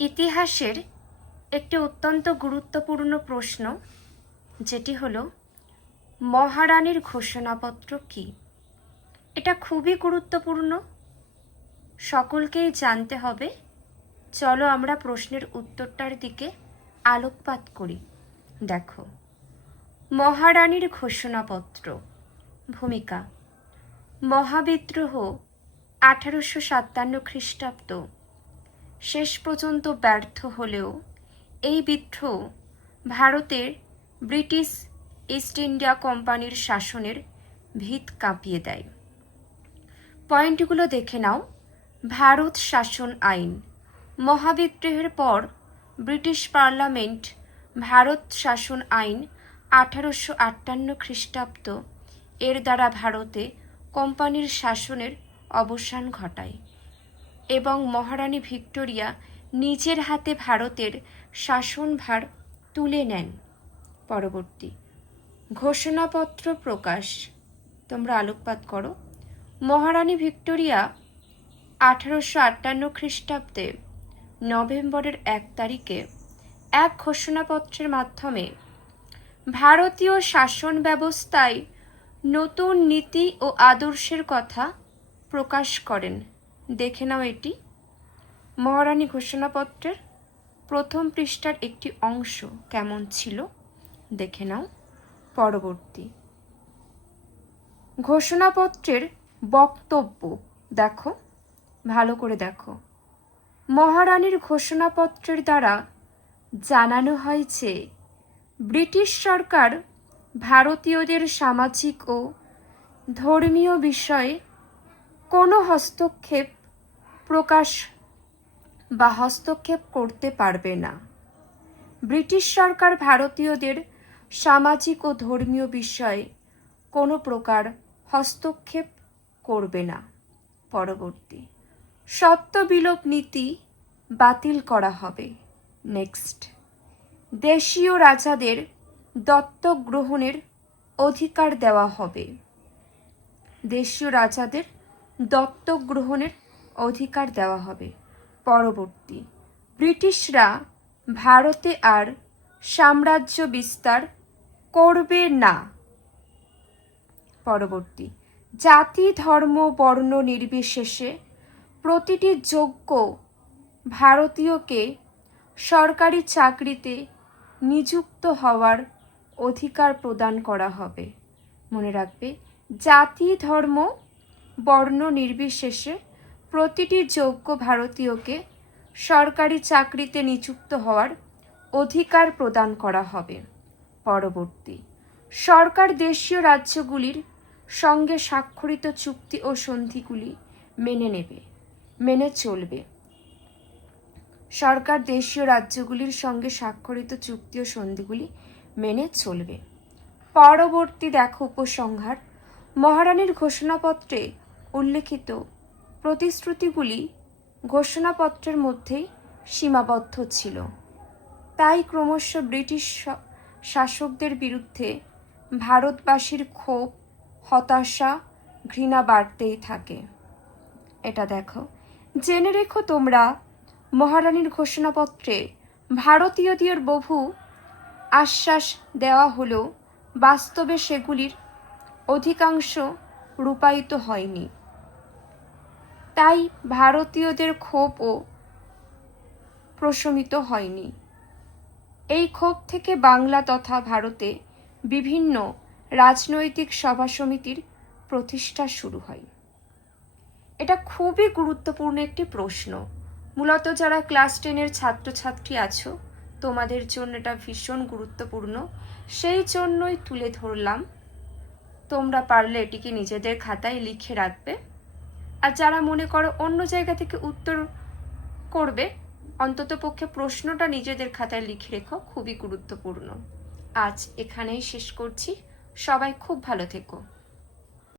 ইতিহাসের একটি অত্যন্ত গুরুত্বপূর্ণ প্রশ্ন, যেটি হলো মহারানীর ঘোষণাপত্র কি? এটা খুবই গুরুত্বপূর্ণ, সকলকেই জানতে হবে। চলো আমরা প্রশ্নের উত্তরটার দিকে আলোকপাত করি। দেখো, মহারানীর ঘোষণাপত্র। ভূমিকা: মহাবিদ্রোহ 1857 খ্রিস্টাব্দ শেষ পর্যন্ত ব্যর্থ হলেও এই বিদ্রোহ ভারতের ব্রিটিশ ইস্ট ইন্ডিয়া কোম্পানির শাসনের ভিত কাঁপিয়ে দেয়। পয়েন্টগুলো দেখে নাও। ভারত শাসন আইন: মহাবিদ্রোহের পর ব্রিটিশ পার্লামেন্ট ভারত শাসন আইন 1858 খ্রিস্টাব্দ এর দ্বারা ভারতে কোম্পানির শাসনের অবসান ঘটায় এবং মহারানী ভিক্টোরিয়া নিজের হাতে ভারতের শাসনভার তুলে নেন। পরবর্তী, ঘোষণাপত্র প্রকাশ। তোমরা আলোকপাত করো। মহারানী ভিক্টোরিয়া 1858 খ্রিস্টাব্দে নভেম্বরের 1 তারিখে এক ঘোষণাপত্রের মাধ্যমে ভারতীয় শাসন ব্যবস্থায় নতুন নীতি ও আদর্শের কথা প্রকাশ করেন। দেখে নাও এটি মহারানী ঘোষণাপত্রের প্রথম পৃষ্ঠার একটি অংশ কেমন ছিল, দেখে নাও। পরবর্তী, ঘোষণাপত্রের বক্তব্য দেখো, ভালো করে দেখো। মহারানীর ঘোষণাপত্রের দ্বারা জানানো হয় যে ব্রিটিশ সরকার ভারতীয়দের সামাজিক ও ধর্মীয় বিষয়ে কোনো হস্তক্ষেপ করতে পারবে না। ব্রিটিশ সরকার ভারতীয়দের সামাজিক ও ধর্মীয় বিষয়ে কোনো প্রকার হস্তক্ষেপ করবে না। পরবর্তী, সত্ত্ববিলোপ নীতি বাতিল করা হবে। নেক্সট, দেশীয় রাজাদের দত্তক গ্রহণের অধিকার দেওয়া হবে। দেশীয় রাজাদের দত্তক গ্রহণের অধিকার দেওয়া হবে। পরবর্তী, ব্রিটিশরা ভারতে আর সাম্রাজ্য বিস্তার করবে না। পরবর্তী, জাতি ধর্ম বর্ণ নির্বিশেষে প্রতিটি যোগ্য ভারতীয়কে সরকারি চাকরিতে নিযুক্ত হওয়ার অধিকার প্রদান করা হবে। মনে রাখবে, জাতি ধর্ম বর্ণ নির্বিশেষে প্রতিটি যোগ্য ভারতীয়কে সরকারি চাকরিতে নিযুক্ত হওয়ার অধিকার প্রদান করা হবে। পরবর্তী, সরকার দেশীয় রাজ্যগুলির সঙ্গে স্বাক্ষরিত চুক্তি ও সন্ধিগুলি মেনে চলবে। সরকার দেশীয় রাজ্যগুলির সঙ্গে স্বাক্ষরিত চুক্তি ও সন্ধিগুলি মেনে চলবে। পরবর্তী দেখো, উপসংহার: মহারানীর ঘোষণাপত্রে উল্লেখিত প্রতিশ্রুতিগুলি ঘোষণাপত্রের মধ্যেই সীমাবদ্ধ ছিল, তাই ক্রমশ ব্রিটিশ শাসকদের বিরুদ্ধে ভারতবাসীর ক্ষোভ, হতাশা, ঘৃণা বাড়তেই থাকে। এটা দেখো, জেনে রেখো তোমরা, মহারানীর ঘোষণাপত্রে ভারতীয়দের বহু আশ্বাস দেওয়া হলেও বাস্তবে সেগুলির অধিকাংশ রূপায়িত হয়নি। তাই ভারতীয়দের ক্ষোভও প্রশমিত হয়নি। এই ক্ষোভ থেকে বাংলা তথা ভারতে বিভিন্ন রাজনৈতিক সভা সমিতির প্রতিষ্ঠা শুরু হয়। এটা খুবই গুরুত্বপূর্ণ একটি প্রশ্ন। মূলত যারা ক্লাস 10-এর ছাত্রছাত্রী আছো, তোমাদের জন্য এটা ভীষণ গুরুত্বপূর্ণ, সেই জন্যই তুলে ধরলাম। তোমরা পারলে এটিকে নিজেদের খাতায় লিখে রাখবে। আর যারা মনে করো অন্য জায়গা থেকে উত্তর করবে, অন্তত পক্ষে প্রশ্নটা নিজেদের খাতায় লিখে রেখো, খুবই গুরুত্বপূর্ণ। আজ এখানেই শেষ করছি। সবাই খুব ভালো থেকো।